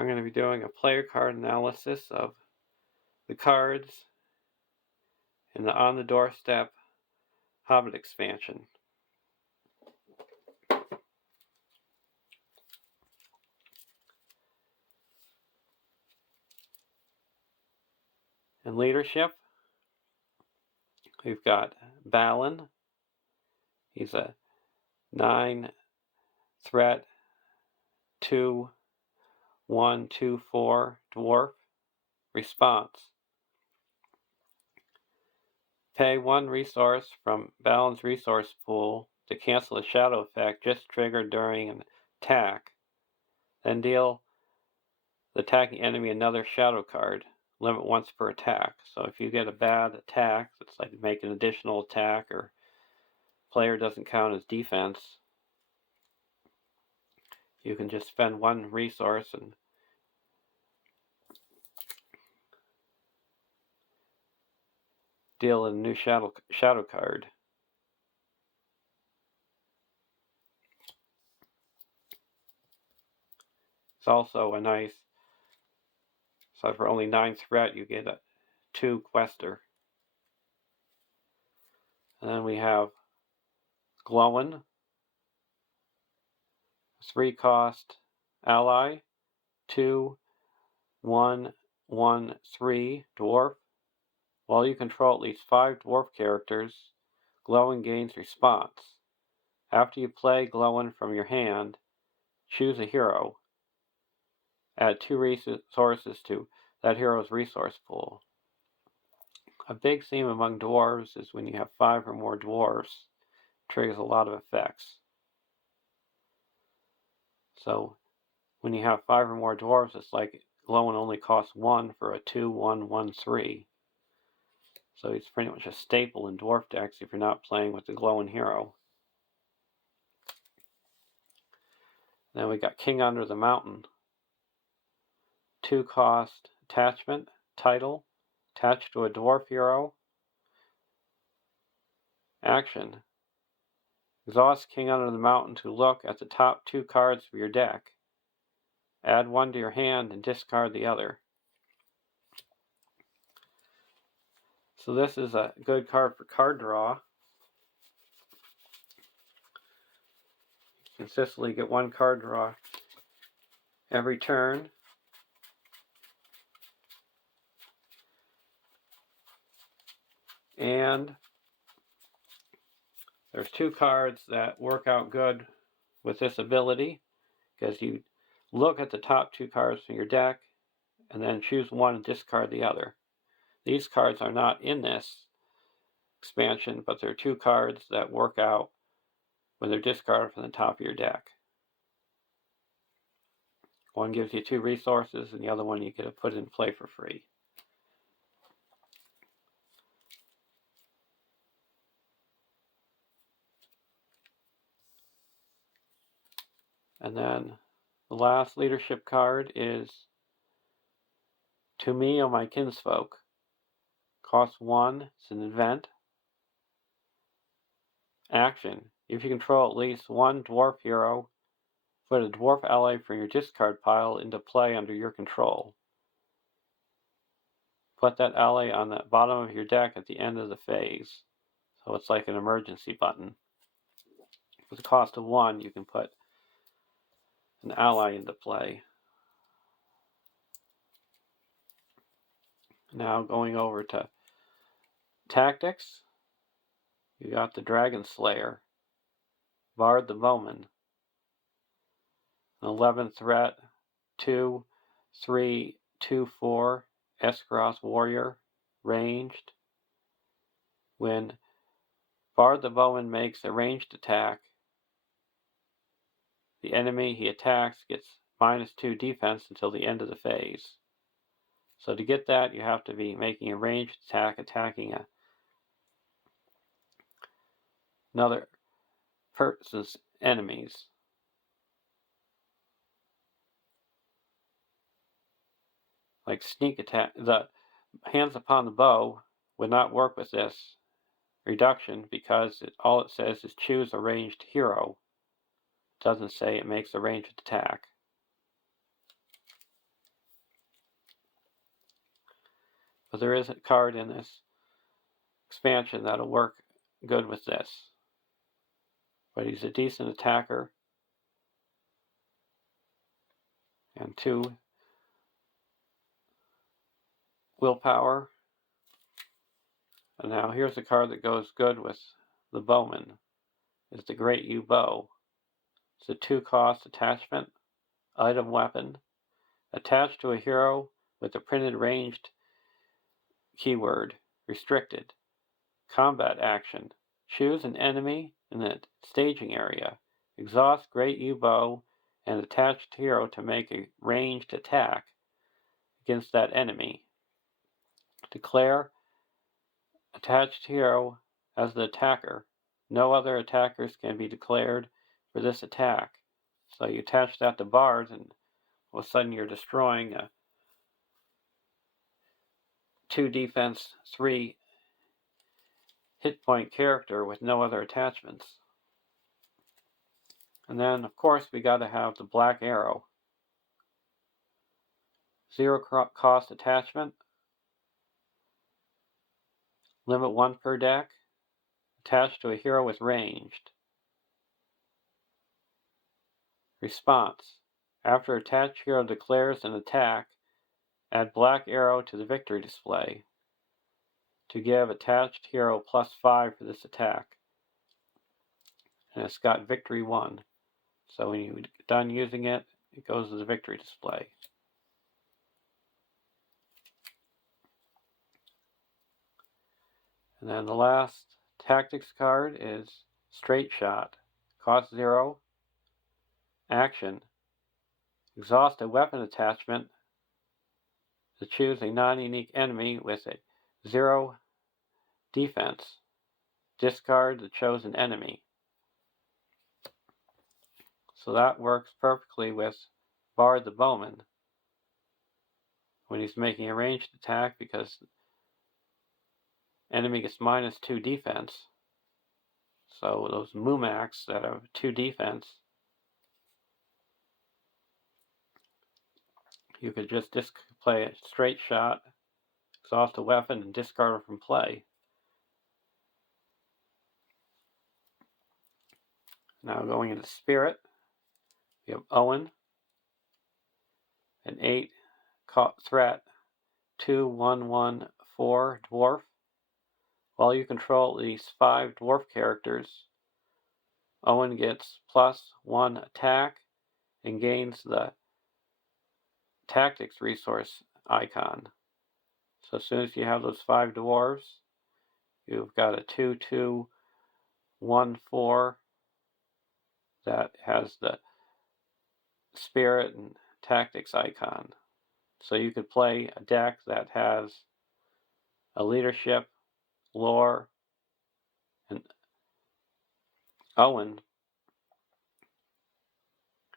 I'm going to be doing a player card analysis of the cards in the On the Doorstep Hobbit expansion. In leadership, we've got Balin. He's a 9-threat, 2/1/2/4 dwarf. Response: pay 1 resource from Balin's resource pool to cancel a shadow effect just triggered during an attack. Then deal the attacking enemy another shadow card. Limit once per attack. So if you get a bad attack, it's like make an additional attack, or player doesn't count as defense, you can just spend 1 resource and deal a new shadow card. It's also a nice, so for only 9 threat you get a 2 quester. And then we have Glowin, 3-cost ally, 2/1/1/3 dwarf. While you control at least 5 dwarf characters, Glowin gains response. After you play Glowin from your hand, choose a hero. Add 2 resources to that hero's resource pool. A big theme among dwarves is when you have 5 or more dwarves, it triggers a lot of effects. So when you have 5 or more dwarves, it's like Glowin only costs 1 for a 2/1/1/3. So he's pretty much a staple in dwarf decks if you're not playing with the Glowin hero. Then we got King Under the Mountain. 2-cost attachment, title, attached to a dwarf hero. Action: exhaust King Under the Mountain to look at the top 2 cards of your deck. Add 1 to your hand and discard the other. So this is a good card for card draw. You consistently get 1 card draw every turn. And there's 2 cards that work out good with this ability, because you look at the top 2 cards from your deck and then choose 1 and discard the other. These cards are not in this expansion, but they're 2 cards that work out when they're discarded from the top of your deck. One gives you 2 resources, and the other one you get to put in play for free. And then the last leadership card is To Me, O My Kinsfolk. Costs 1, it's an event. Action: if you control at least 1 dwarf hero, put a dwarf ally from your discard pile into play under your control. Put that ally on the bottom of your deck at the end of the phase. So it's like an emergency button. With the cost of 1, you can put an ally into play. Now going over to tactics, you got the Dragon Slayer, Bard the Bowman, an 11 threat, 2/3/2/4 Escaros warrior, ranged. When Bard the Bowman makes a ranged attack, the enemy he attacks gets -2 defense until the end of the phase. So to get that, you have to be making a ranged attack, attacking another person's enemies. Like sneak attack, the hands upon the bow would not work with this reduction, because all it says is choose a ranged hero. It doesn't say it makes a ranged attack. there is a card in this expansion that'll work good with this. But he's a decent attacker. And 2 willpower. And now here's a card that goes good with the bowman. It's the Great Yew Bow. It's a 2-cost attachment, item weapon, attached to a hero with the printed ranged keyword, restricted. Combat action. Choose an enemy in the staging area. Exhaust Great Yew Bow and attached hero to make a ranged attack against that enemy. Declare attached hero as the attacker. No other attackers can be declared for this attack. So you attach that to bars, and all of a sudden you're destroying a 2 defense, 3 hit point character with no other attachments. And then, of course, we got to have the black arrow. 0 cost attachment. Limit 1 per deck. Attached to a hero with ranged. Response. After attached hero declares an attack, add black arrow to the victory display to give attached hero +5 for this attack. And it's got victory 1. So when you're done using it, it goes to the victory display. And then the last tactics card is Straight Shot. Cost 0. Action. Exhaust a weapon attachment to choose a non-unique enemy with a 0 defense. Discard the chosen enemy. So that works perfectly with Bard the Bowman when he's making a ranged attack, because enemy gets -2 defense. So those Mumaks that have 2 defense, you could just play a Straight Shot, exhaust a weapon, and discard it from play. Now going into Spirit, we have Owen, an 8 threat, 2/1/1/4 dwarf. While you control at least 5 dwarf characters, Owen gets +1 attack and gains the tactics resource icon. So as soon as you have those 5 dwarves, you've got a 2/2/1/4 that has the spirit and tactics icon. So you could play a deck that has a leadership, lore, and Owen.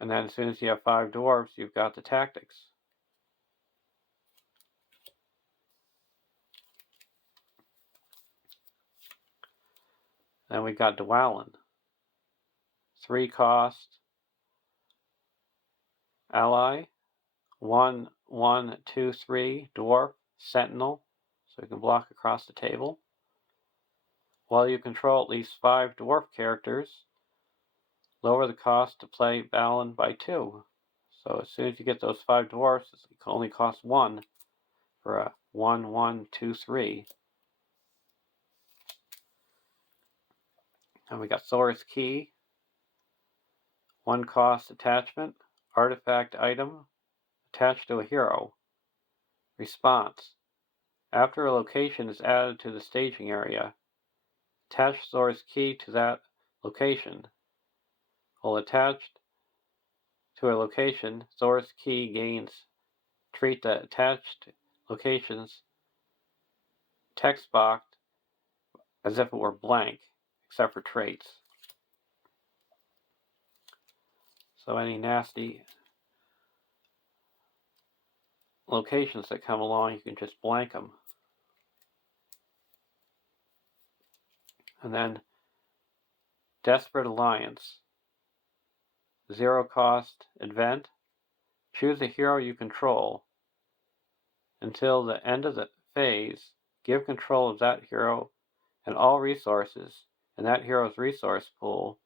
And then as soon as you have 5 dwarves, you've got the tactics. Then we got Dwalin. 3 cost ally, 1/1/2/3 dwarf sentinel, so you can block across the table. While you control at least 5 dwarf characters, lower the cost to play Balin by 2. So as soon as you get those 5 dwarfs, it only costs 1 for a 1/1/2/3. And we got Thoris Key. 1 cost attachment, artifact item, attached to a hero. Response. After a location is added to the staging area, attach Thoris Key to that location. While attached to a location, Thoris Key gains. Treat the attached location's text box as if it were blank, except for traits. So any nasty locations that come along, you can just blank them. And then Desperate Alliance. 0 cost event. Choose a hero you control. Until the end of the phase, give control of that hero and all resources in that hero's resource pool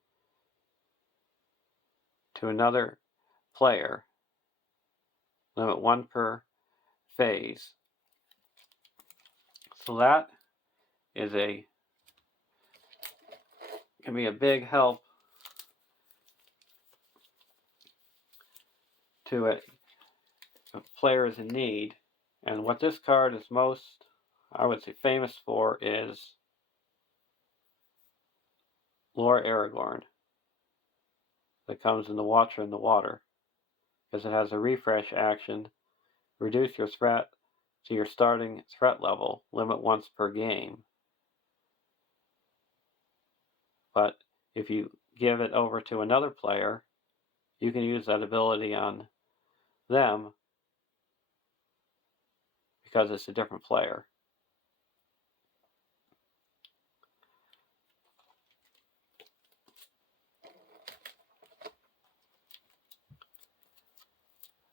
to another player. Limit 1 per phase. So that can be a big help to a players in need. And what this card is most, I would say, famous for is LOTR Aragorn, that comes in the Watcher in the Water, because it has a refresh action. Reduce your threat to your starting threat level, limit once per game. But if you give it over to another player, you can use that ability on them because it's a different player.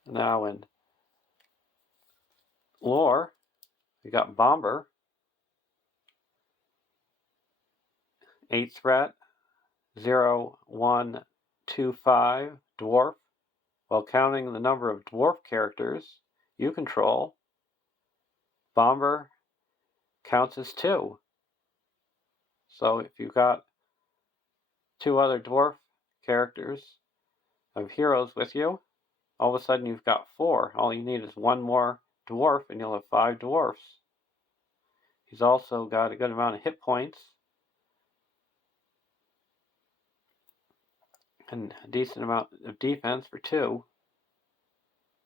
Now in lore, we got Bomber, 8 threat, 0-1-2-5 dwarf. While counting the number of dwarf characters you control, Bomber counts as 2. So if you've got 2 other dwarf characters of heroes with you, all of a sudden you've got 4. All you need is 1 more dwarf and you'll have 5 dwarfs. He's also got a good amount of hit points and a decent amount of defense for 2.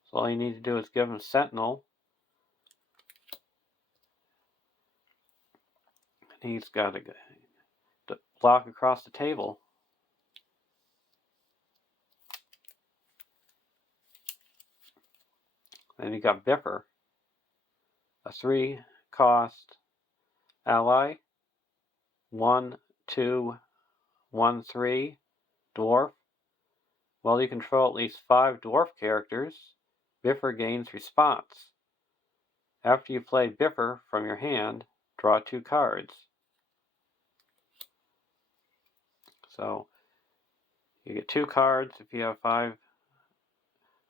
So all you need to do is give him Sentinel. And he's got to block across the table. Then you got Biffer, a 3-cost ally, 1-2-1-3 dwarf. While you control at least 5 dwarf characters, Biffer gains response. After you play Biffer from your hand, draw 2 cards. So you get 2 cards if you have 5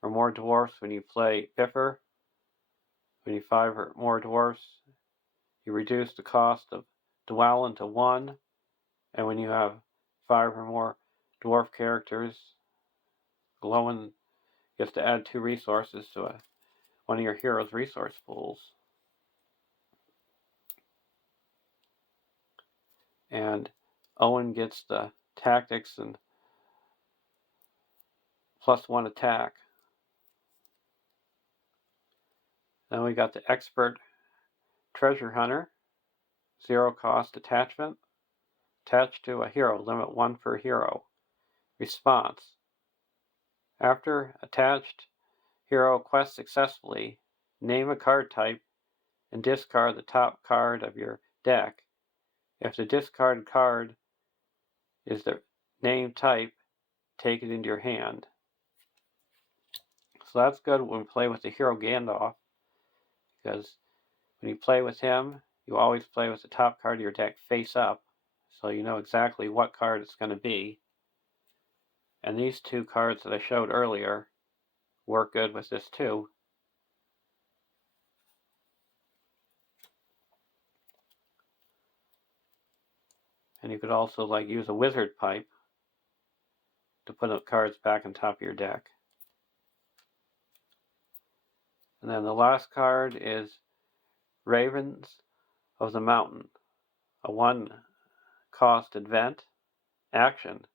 or more dwarfs when you play Biffer. When you have 5 or more dwarfs, you reduce the cost of Dwellin to 1. And when you have 5 or more dwarf characters, Glowin gets to add 2 resources to one of your hero's resource pools. And Owen gets the tactics and +1 attack. Then we got the Expert Treasure Hunter, 0-cost attachment. Attached to a hero, limit 1 per hero. Response. After attached hero quests successfully, name a card type and discard the top card of your deck. If the discarded card is the name type, take it into your hand. So that's good when we play with the hero Gandalf, because when you play with him, you always play with the top card of your deck face up, so you know exactly what card it's going to be. And these 2 cards that I showed earlier work good with this too. And you could also use a wizard pipe to put up cards back on top of your deck. And then the last card is Ravens of the Mountain, a 1-cost event action.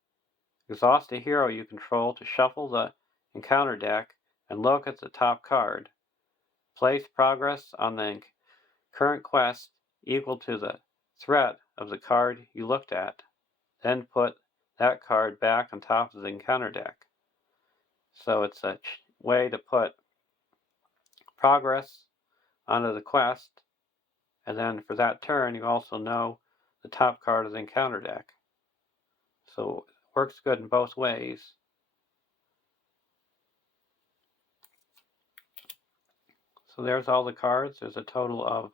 Exhaust a hero you control to shuffle the encounter deck and look at the top card. Place progress on the current quest equal to the threat of the card you looked at. Then put that card back on top of the encounter deck. So it's a way to put progress onto the quest, and then for that turn you also know the top card of the encounter deck. So it works good in both ways. So there's all the cards. There's a total of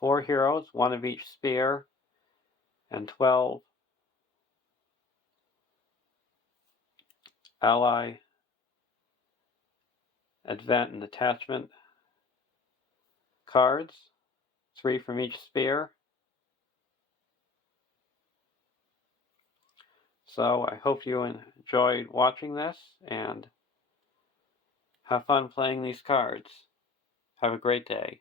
4 heroes, 1 of each spear, and 12 ally, advent, and detachment cards, 3 from each spear. So I hope you enjoyed watching this, and have fun playing these cards. Have a great day.